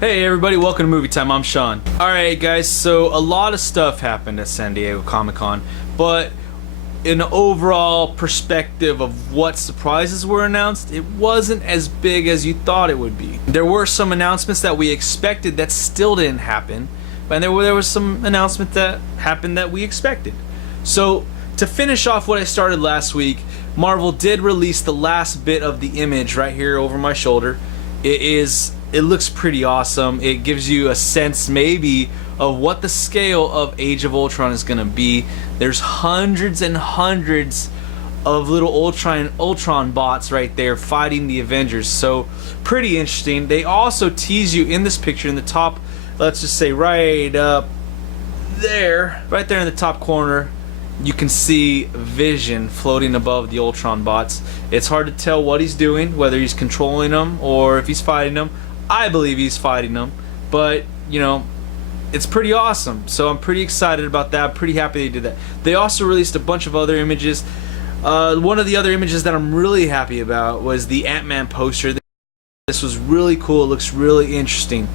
Hey everybody, welcome to Movie Time. I'm Sean. Alright guys, so a lot of stuff happened at San Diego Comic-Con, but in overall perspective of what surprises were announced, it wasn't as big as you thought it would be. There were some announcements that we expected that still didn't happen, and there was some announcement that happened that we expected. So to finish off what I started last week, Marvel did release the last bit of the image right here over my shoulder. It looks pretty awesome. It gives you a sense maybe of what the scale of Age of Ultron is gonna be. There's hundreds and hundreds of little Ultron bots right there fighting the Avengers, so pretty interesting. They also tease you in this picture in the top, let's just say right up there, right there in the top corner, you can see Vision floating above the Ultron bots. It's hard to tell what he's doing, whether he's controlling them or if he's fighting them. I believe he's fighting them, but you know, it's pretty awesome. So I'm pretty excited about that. I'm pretty happy they did that. They also released a bunch of other images. One of the other images that I'm really happy about was the Ant-Man poster. This was really cool. It looks really interesting.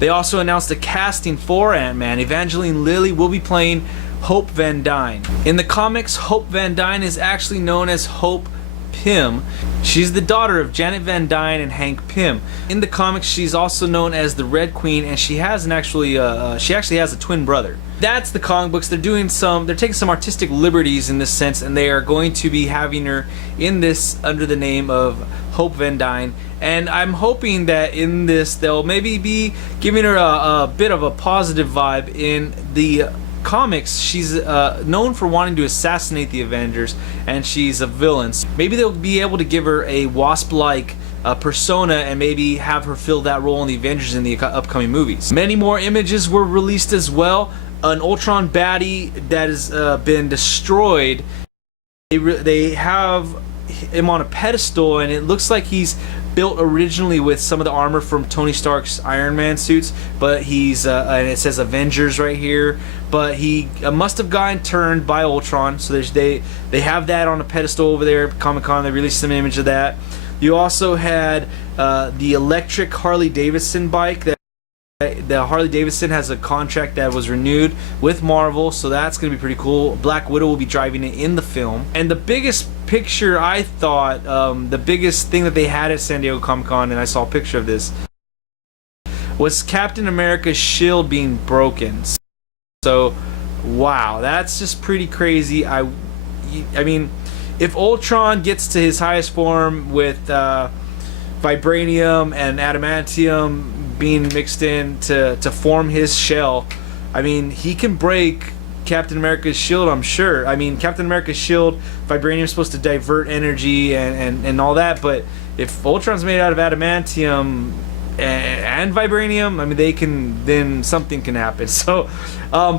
They also announced a casting for Ant-Man. Evangeline Lilly will be playing Hope Van Dyne. In the comics, Hope Van Dyne is actually known as Hope Pym. She's the daughter of Janet Van Dyne and Hank Pym. In the comics, she's also known as the Red Queen, and she actually has a twin brother. That's the comic books. They're taking some artistic liberties in this sense, and they are going to be having her in this under the name of Hope Van Dyne. And I'm hoping that in this they'll maybe be giving her a bit of a positive vibe. In the comics, she's known for wanting to assassinate the Avengers, and she's a villain. Maybe they'll be able to give her a Wasp-like persona and maybe have her fill that role in the Avengers in the upcoming movies. Many more images were released as well. An Ultron baddie that has been destroyed. They have him on a pedestal, and it looks like he's built originally with some of the armor from Tony Stark's Iron Man suits, but he's and it says Avengers right here, but he must have gotten turned by Ultron, so they have that on a pedestal over there at Comic-Con. They released some image of that. You also had the electric Harley Davidson bike. The Harley Davidson has a contract that was renewed with Marvel, so that's going to be pretty cool. Black Widow will be driving it in the film. And the biggest picture, I thought, the biggest thing that they had at San Diego Comic-Con, and I saw a picture of this, was Captain America's shield being broken. So, wow, that's just pretty crazy. I mean, if Ultron gets to his highest form with vibranium and adamantium being mixed in to form his shell, I mean, he can break Captain America's shield, I'm sure. I mean, Captain America's shield, vibranium is supposed to divert energy and all that, but if Ultron's made out of adamantium and vibranium, I mean, then something can happen. So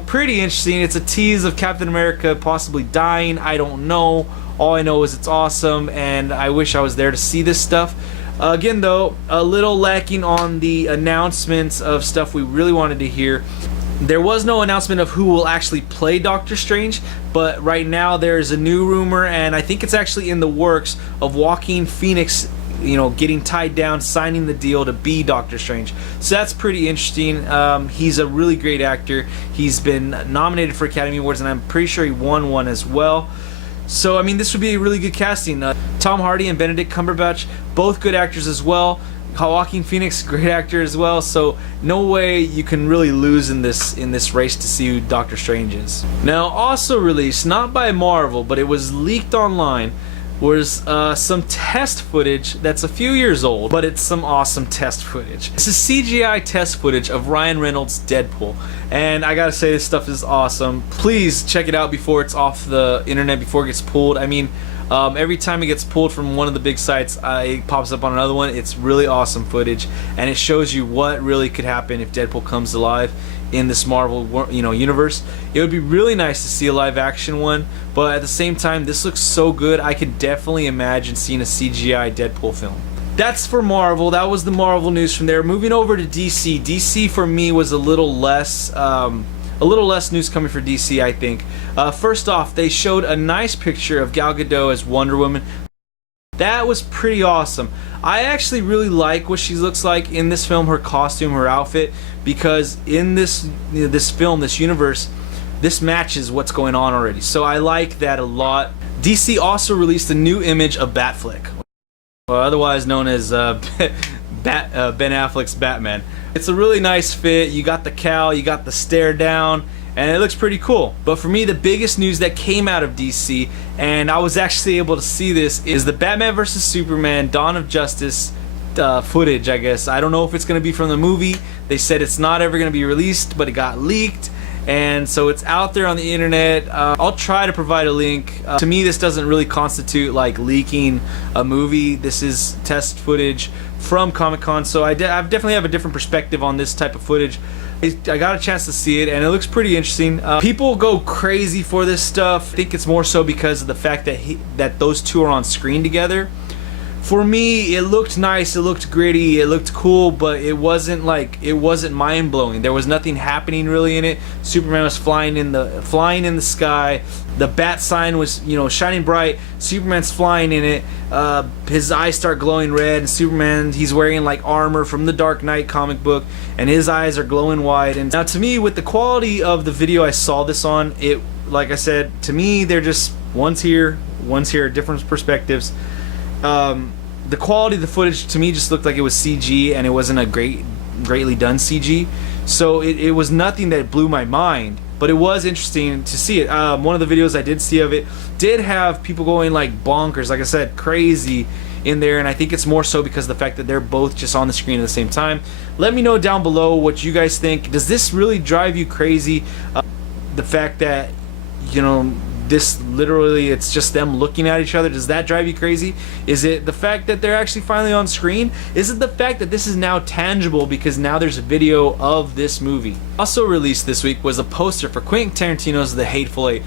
pretty interesting. It's a tease of Captain America possibly dying. I don't know. All I know is it's awesome, and I wish I was there to see this stuff. Again though, a little lacking on the announcements of stuff we really wanted to hear. There was no announcement of who will actually play Doctor Strange, but right now there's a new rumor, and I think it's actually in the works, of Joaquin Phoenix, you know, getting tied down, signing the deal to be Doctor Strange. So that's pretty interesting. He's a really great actor. He's been nominated for Academy Awards, and I'm pretty sure he won one as well. So, I mean, this would be a really good casting. Tom Hardy and Benedict Cumberbatch, both good actors as well. Joaquin Phoenix, great actor as well. So, no way you can really lose in this race to see who Doctor Strange is. Now, also released, not by Marvel, but it was leaked online, was some test footage that's a few years old, but it's some awesome test footage. This is CGI test footage of Ryan Reynolds' Deadpool, and I gotta say, this stuff is awesome. Please check it out before it's off the internet, before it gets pulled. I mean, every time it gets pulled from one of the big sites, it pops up on another one. It's really awesome footage, and it shows you what really could happen if Deadpool comes alive in this Marvel, you know, universe. It would be really nice to see a live action one, but at the same time, this looks so good. I could definitely imagine seeing a CGI Deadpool film. That's for Marvel. That was the Marvel news from there. Moving over to DC. DC for me was a little less news coming for DC, I think. First off, they showed a nice picture of Gal Gadot as Wonder Woman. That was pretty awesome. I actually really like what she looks like in this film, her costume, her outfit, because in this this film, this universe, this matches what's going on already. So I like that a lot. DC also released a new image of Batfleck, well, otherwise known as Ben Affleck's Batman. It's a really nice fit. You got the cowl, you got the stare down, and it looks pretty cool. But for me, the biggest news that came out of DC, and I was actually able to see this, is the Batman vs Superman Dawn of Justice footage, I guess. I don't know if it's going to be from the movie. They said it's not ever going to be released, but it got leaked, and so it's out there on the internet. I'll try to provide a link. To me, this doesn't really constitute like leaking a movie. This is test footage from Comic-Con, so I definitely have a different perspective on this type of footage. I got a chance to see it, and it looks pretty interesting. People go crazy for this stuff. I think it's more so because of the fact that that those two are on screen together. For me, it looked nice, it looked gritty, it looked cool, but it wasn't mind-blowing. There was nothing happening really in it. Superman was flying in the sky. The bat sign was, you know, shining bright. Superman's flying in it. His eyes start glowing red, and Superman, he's wearing like armor from the Dark Knight comic book, and his eyes are glowing white. And now, to me, with the quality of the video I saw this on, it, like I said, to me, they're just one's here, different perspectives. The quality of the footage to me just looked like it was CG, and it wasn't a greatly done CG. So it was nothing that blew my mind, but it was interesting to see it. One of the videos I did see of it did have people going like bonkers, like I said, crazy in there, and I think it's more so because of the fact that they're both just on the screen at the same time. Let me know down below what you guys think. Does this really drive you crazy? The fact that, you know, this literally, it's just them looking at each other, does that drive you crazy? Is it the fact that they're actually finally on screen? Is it the fact that this is now tangible because now there's a video of this movie? Also released this week was a poster for Quentin Tarantino's The Hateful Eight.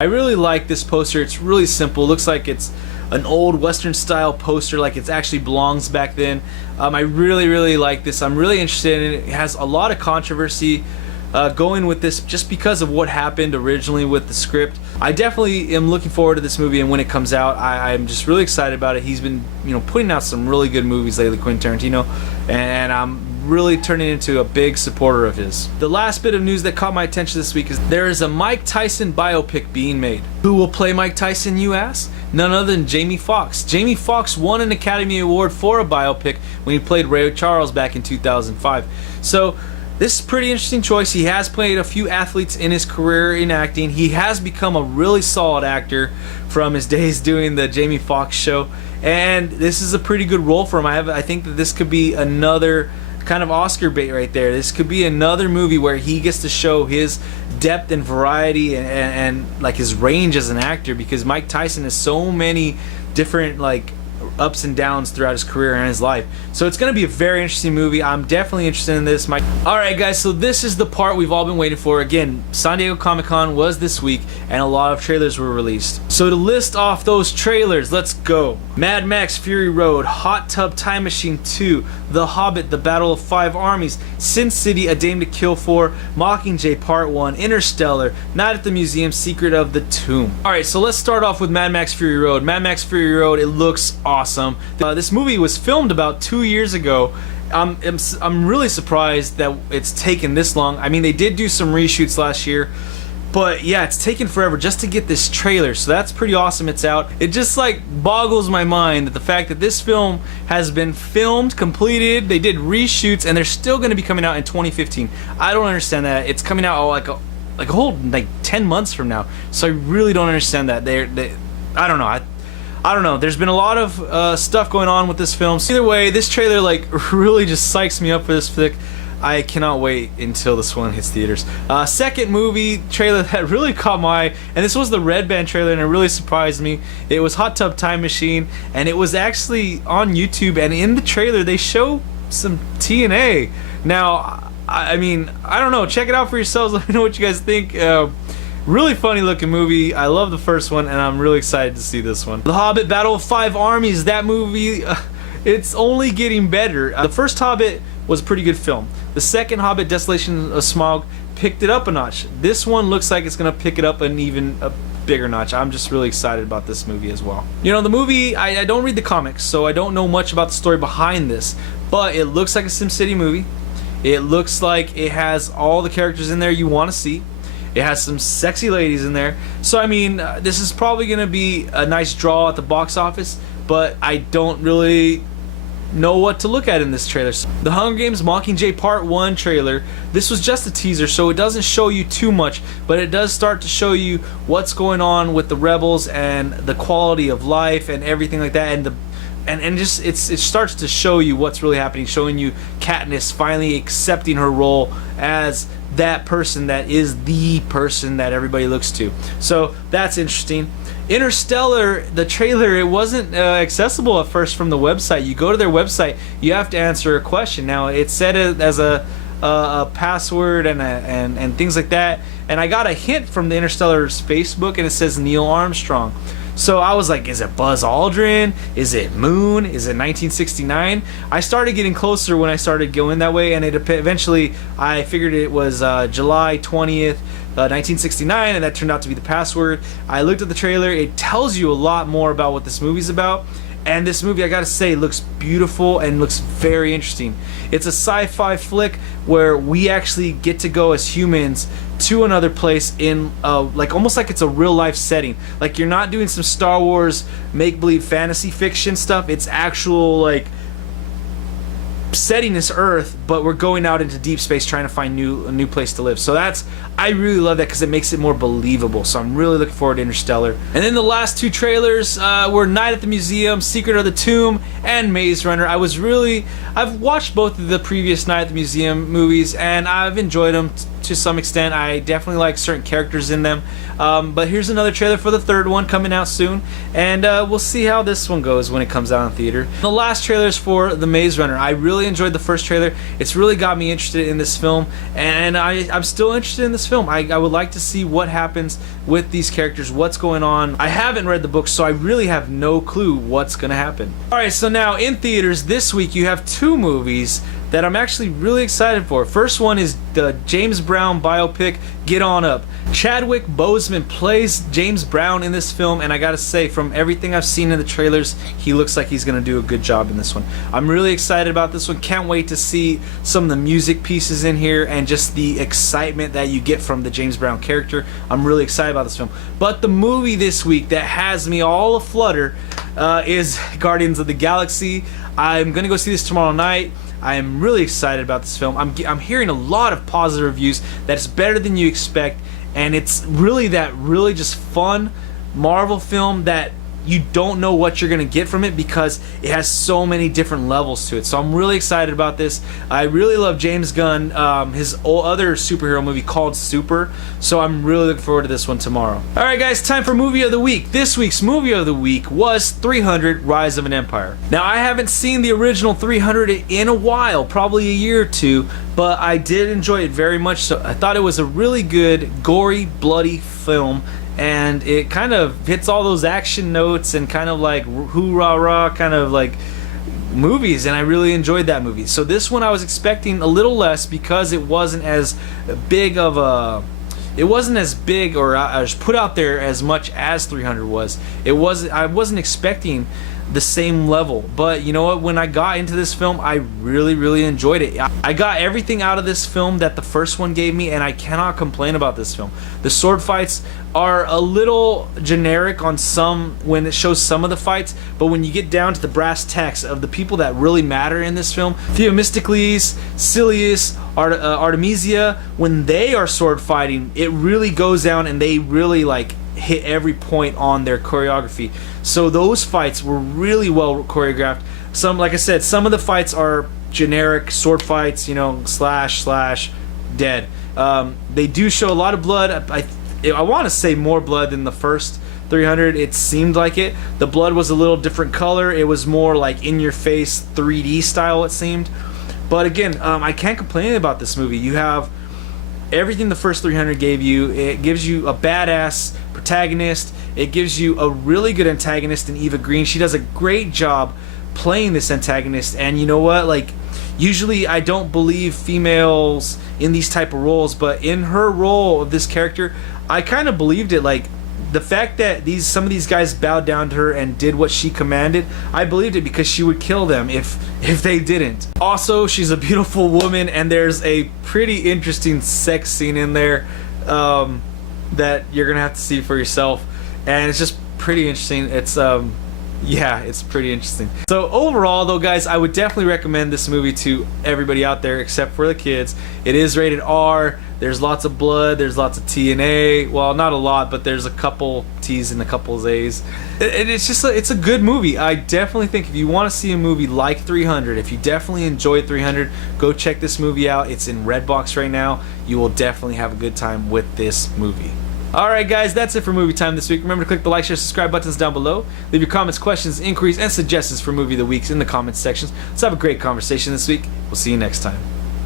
I really like this poster. It's really simple. Looks like it's an old Western style poster, like it actually belongs back then. I really like this. I'm really interested in it. It has a lot of controversy going with this just because of what happened originally with the script. I definitely am looking forward to this movie, and when it comes out, I'm just really excited about it. He's been, you know, putting out some really good movies lately, Quentin Tarantino, and I'm really turning into a big supporter of his. The last bit of news that caught my attention this week is there is a Mike Tyson biopic being made. Who will play Mike Tyson, you ask? None other than Jamie Foxx. Jamie Foxx won an Academy Award for a biopic when he played Ray Charles back in 2005. So this is a pretty interesting choice. He has played a few athletes in his career in acting. He has become a really solid actor from his days doing the Jamie Foxx show, and this is a pretty good role for him. I think that this could be another kind of Oscar bait right there. This could be another movie where he gets to show his depth and variety and like his range as an actor, because Mike Tyson has so many different like ups and downs throughout his career and his life. So it's going to be a very interesting movie. I'm definitely interested in this. Alright guys, so this is the part we've all been waiting for. Again, San Diego Comic-Con was this week, and a lot of trailers were released. So to list off those trailers, let's go. Mad Max Fury Road, Hot Tub Time Machine 2, The Hobbit, The Battle of Five Armies, Sin City, A Dame to Kill For, Mockingjay Part 1, Interstellar, Night at the Museum, Secret of the Tomb. Alright, so let's start off with Mad Max Fury Road. Mad Max Fury Road, it looks awesome. This movie was filmed about 2 years ago. I'm really surprised that it's taken this long. I mean, they did do some reshoots last year, but yeah, it's taken forever just to get this trailer, so that's pretty awesome. It's out. It just like boggles my mind that the fact that this film has been filmed, completed, they did reshoots, and they're still going to be coming out in 2015. I don't understand that. It's coming out like a whole like 10 months from now, so I really don't understand that. I don't know. I don't know. There's been a lot of stuff going on with this film. So either way, this trailer like really just psychs me up for this flick. I cannot wait until this one hits theaters. Second movie trailer that really caught my eye, and this was the Red Band trailer, and it really surprised me. It was Hot Tub Time Machine, and it was actually on YouTube, and in the trailer they show some TNA. Now, I mean, I don't know. Check it out for yourselves. Let me know what you guys think. Really funny looking movie. I love the first one, and I'm really excited to see this one. The Hobbit, Battle of Five Armies. That movie, it's only getting better. The first Hobbit was a pretty good film. The second Hobbit, Desolation of Smaug, picked it up a notch. This one looks like it's gonna pick it up an even bigger notch. I'm just really excited about this movie as well. You know, the movie, I don't read the comics, so I don't know much about the story behind this, but it looks like a SimCity movie. It looks like it has all the characters in there you want to see. It has some sexy ladies in there. So, I mean, this is probably going to be a nice draw at the box office, but I don't really know what to look at in this trailer. The Hunger Games Mockingjay Part 1 trailer, this was just a teaser, so it doesn't show you too much, but it does start to show you what's going on with the rebels and the quality of life and everything like that, and just it starts to show you what's really happening, showing you Katniss finally accepting her role as that person that is the person that everybody looks to. So that's interesting. Interstellar, the trailer, it wasn't accessible at first from the website. You go to their website, you have to answer a question. Now it said it as a password and things like that. And I got a hint from the Interstellar's Facebook, and it says Neil Armstrong. So I was like, is it Buzz Aldrin? Is it Moon? Is it 1969? I started getting closer when I started going that way, and eventually I figured it was July 20th, 1969, and that turned out to be the password. I looked at the trailer. It tells you a lot more about what this movie's about. And this movie, I gotta say, looks beautiful and looks very interesting. It's a sci-fi flick where we actually get to go as humans to another place in like almost like it's a real life setting. Like you're not doing some Star Wars make-believe fantasy fiction stuff. It's actual like setting this Earth, but we're going out into deep space trying to find a new place to live. So I really love that because it makes it more believable. So I'm really looking forward to Interstellar. And then the last two trailers were Night at the Museum, Secret of the Tomb, and Maze Runner. I've watched both of the previous Night at the Museum movies, and I've enjoyed them to some extent. I definitely like certain characters in them. But here's another trailer for the third one coming out soon, and we'll see how this one goes when it comes out in theater. The last trailer is for The Maze Runner. I really enjoyed the first trailer. It's really got me interested in this film, and I'm still interested in this film. I would like to see what happens with these characters, what's going on. I haven't read the book, so I really have no clue what's going to happen. Alright, so now in theaters this week you have two movies that I'm actually really excited for. First one is the James Brown biopic, Get On Up. Chadwick Boseman plays James Brown in this film, and I gotta say, from everything I've seen in the trailers, he looks like he's gonna do a good job in this one. I'm really excited about this one. Can't wait to see some of the music pieces in here and just the excitement that you get from the James Brown character. I'm really excited about this film. But the movie this week that has me all aflutter is Guardians of the Galaxy. I'm gonna go see this tomorrow night. I am really excited about this film. I'm hearing a lot of positive reviews that it's better than you expect, and it's really just fun Marvel film that you don't know what you're gonna get from it because it has so many different levels to it. So I'm really excited about this. I really love James Gunn, his other superhero movie called Super, so I'm really looking forward to this one tomorrow. Alright guys, time for movie of the week. This week's movie of the week was 300 Rise of an Empire. Now I haven't seen the original 300 in a while, probably a year or two, but I did enjoy it very much. So I thought it was a really good, gory, bloody film, and it kind of hits all those action notes and kind of like hoorah kind of like movies, and I really enjoyed that movie. So this one I was expecting a little less because it wasn't as big of a or as put out there as much as 300 was. I wasn't expecting the same level, but you know what, when I got into this film I really enjoyed it. I got everything out of this film that the first one gave me, and I cannot complain about this film. The sword fights are a little generic on some when it shows some of the fights, but when you get down to the brass tacks of the people that really matter in this film, Themistocles, Silius, Artemisia, when they are sword fighting, it really goes down and they really like hit every point on their choreography. So those fights were really well choreographed. Like I said, some of the fights are generic sword fights, you know, slash dead. They do show a lot of blood. I want to say more blood than the first 300. It seemed like it. The blood was a little different color. It was more like in your face 3D style, it seemed. But again, I can't complain about this movie. You have everything the first 300 gave you. It gives you a badass protagonist. It gives you a really good antagonist in Eva Green. She does a great job playing this antagonist, and you know what, like, usually I don't believe females in these type of roles, but in her role of this character, I kind of believed it. Like, the fact that some of these guys bowed down to her and did what she commanded, I believed it because she would kill them if they didn't. Also, she's a beautiful woman, and there's a pretty interesting sex scene in there that you're gonna have to see for yourself, and it's just pretty interesting. It's yeah, it's pretty interesting. So overall though, guys, I would definitely recommend this movie to everybody out there except for the kids. It is rated R. There's lots of blood, there's lots of T and A. Well, not a lot, but there's a couple T's and a couple A's. And it's just it's a good movie. I definitely think if you want to see a movie like 300, if you definitely enjoyed 300, go check this movie out. It's in Redbox right now. You will definitely have a good time with this movie. Alright guys, that's it for Movie Time this week. Remember to click the like, share, subscribe buttons down below. Leave your comments, questions, inquiries, and suggestions for Movie of the Weeks in the comments sections. Let's have a great conversation this week. We'll see you next time.